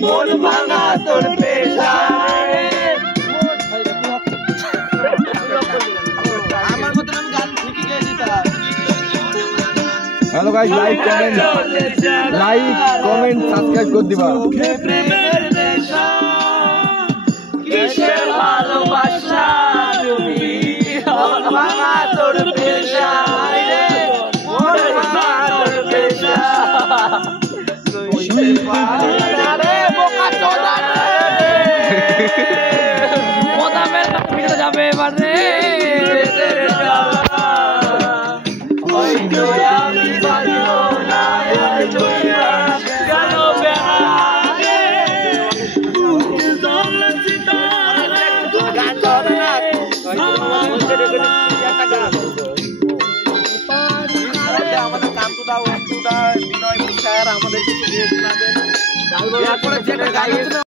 মন ভাঙা তোর পেশায়। আমার মতন আমি গান ঠিকই গেয়ে দিতাম। Hello guys, like comment subscribe করে দিবা। প্রেমের নেশা কিসের ভালোবাসা তুমি, মন ভাঙা তোর পেশায় রে, মন ভাঙা তোর পেশা। আরে বোকা চোদা রে, মোদামের ভিতরে যাবে এবার রে। হয়তো আমি পারবো না আর জড়িয়ে গেল বেড়াতে। গান ধরে না আমাদের কান্তু দা, অন্তু দা, বিনয় স্যার আমাদের কিছু দিয়ে শোনাবেন।